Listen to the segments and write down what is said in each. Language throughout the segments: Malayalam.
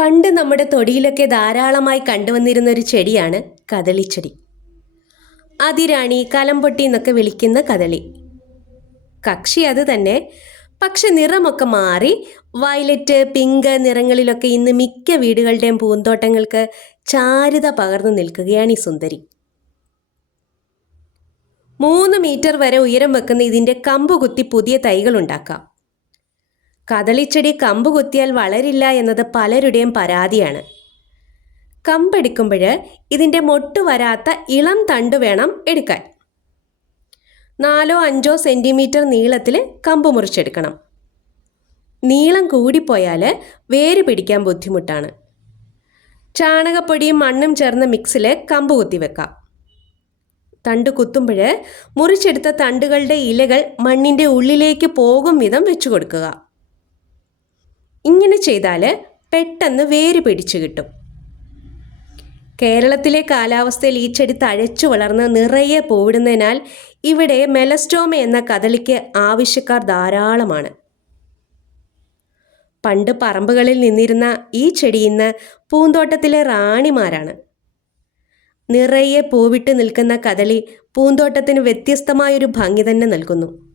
പണ്ട് നമ്മുടെ തൊടിയിലൊക്കെ ധാരാളമായി കണ്ടുവന്നിരുന്ന ഒരു ചെടിയാണ് കദളിച്ചെടി. അതിരാണി കലമ്പൊട്ടി എന്നൊക്കെ വിളിക്കുന്ന കദളി. കക്ഷി അത് തന്നെ പക്ഷെ നിറമൊക്കെ മാറി വയലറ്റ് പിങ്ക് നിറങ്ങളിലൊക്കെ ഇന്ന് മിക്ക വീടുകളുടെയും പൂന്തോട്ടങ്ങൾക്ക് ചാരുത പകർന്നു നിൽക്കുകയാണ് ഈ സുന്ദരി. മൂന്ന് മീറ്റർ വരെ ഉയരം വെക്കുന്ന ഇതിന്റെ കമ്പ് കുത്തി പുതിയ തൈകൾ ഉണ്ടാക്കാം. കദളിച്ചെടി കമ്പ് കുത്തിയാൽ വളരില്ല എന്നത് പലരുടെയും പരാതിയാണ്. കമ്പെടുക്കുമ്പോൾ ഇതിന്റെ മൊട്ട് വരാത്ത ഇളം തണ്ട് വേണം എടുക്കാൻ. നാലോ അഞ്ചോ സെന്റിമീറ്റർ നീളത്തിൽ കമ്പ് മുറിച്ചെടുക്കണം. നീളം കൂടിപ്പോയാൽ വേര് പിടിക്കാൻ ബുദ്ധിമുട്ടാണ്. ചാണകപ്പൊടിയും മണ്ണും ചേർന്ന മിക്സിൽ കമ്പ് കുത്തി വെക്കാം. തണ്ട് കുത്തുമ്പോൾ മുറിച്ചെടുത്ത തണ്ടുകളുടെ ഇലകൾ മണ്ണിന്റെ ഉള്ളിലേക്ക് പോകും വിധം വെച്ചു കൊടുക്കുക. ഇങ്ങനെ ചെയ്താൽ പെട്ടെന്ന് വേര് പിടിച്ചു കിട്ടും. കേരളത്തിലെ കാലാവസ്ഥയിൽ ഈ ചെടി തഴച്ചു വളർന്ന് നിറയെ പൂവിടുന്നതിനാൽ ഇവിടെ മെലസ്റ്റോമ എന്ന കദളിക്ക് ആവശ്യക്കാർ ധാരാളമാണ്. പണ്ട് പറമ്പുകളിൽ നിന്നിരുന്ന ഈ ചെടി ഇന്ന് പൂന്തോട്ടത്തിലെ റാണിമാരാണ്. നിറയെ പൂവിട്ട് നിൽക്കുന്ന കദളി പൂന്തോട്ടത്തിന് വ്യത്യസ്തമായൊരു ഭംഗി തന്നെ നൽകുന്നു.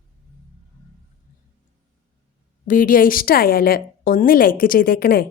വീഡിയോ ഇഷ്ടമായാൽ ഒന്ന് ലൈക്ക് ചെയ്തേക്കണേ.